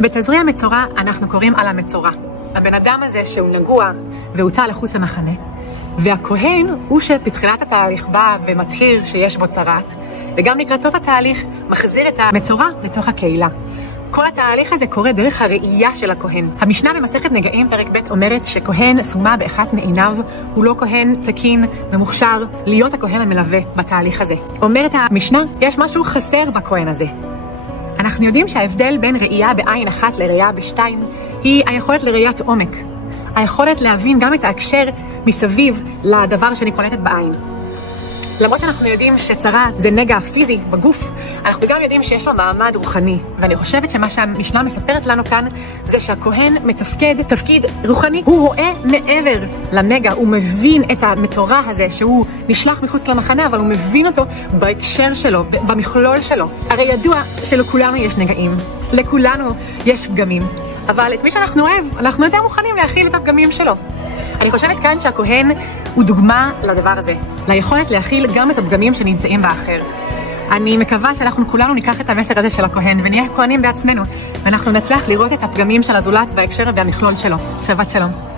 בתזריע מצורע אנחנו קוראים על המצורע. הבן אדם הזה שהוא נגוע והוצא לחוץ למחנה, והכהן הוא שבתחילת התהליך בא ומצהיר שיש בו צרת, וגם לקראת סוף התהליך מחזיר את המצורע לתוך הקהילה. כל התהליך הזה קורה דרך הראייה של הכהן. המשנה במסכת נגעים פרק ב' אומרת שכהן סומה באחת מעיניו הוא לא כהן תקין ומוכשר להיות הכהן המלווה בתהליך הזה. אומרת המשנה, יש משהו חסר בכהן הזה. אנחנו יודעים שההבדל בין ראייה בעין אחת לראייה בשתיים היא היכולת לראיית עומק. היכולת להבין גם את ההקשר מסביב לדבר שאני קולטת בעין. למרות שאנחנו יודעים שצרת זה נגע פיזי בגוף, אנחנו גם יודעים שיש לו מעמד רוחני. ואני חושבת שמה שהמשנה מספרת לנו כאן זה שהכהן מתפקד תפקיד רוחני. הוא רואה מעבר לנגע, הוא מבין את המצורע הזה שהוא נשלח מחוץ למחנה, אבל הוא מבין אותו בהקשר שלו, במכלול שלו. הרי ידוע שלכולנו יש נגעים, לכולנו יש פגמים. אבל את מי שאנחנו אוהב, אנחנו יותר מוכנים להכיל את הפגמים שלו. אני חושבת כאן שהכהן הוא דוגמה לדבר הזה, ליכולת להכיל גם את הפגמים שנמצאים באחר. אני מקווה שאנחנו כולנו ניקח את המסר הזה של הכהן ונהיה כהנים בעצמנו, ואנחנו נצליח לראות את הפגמים של הזולת בהקשר והמכלול שלו. שבת שלום.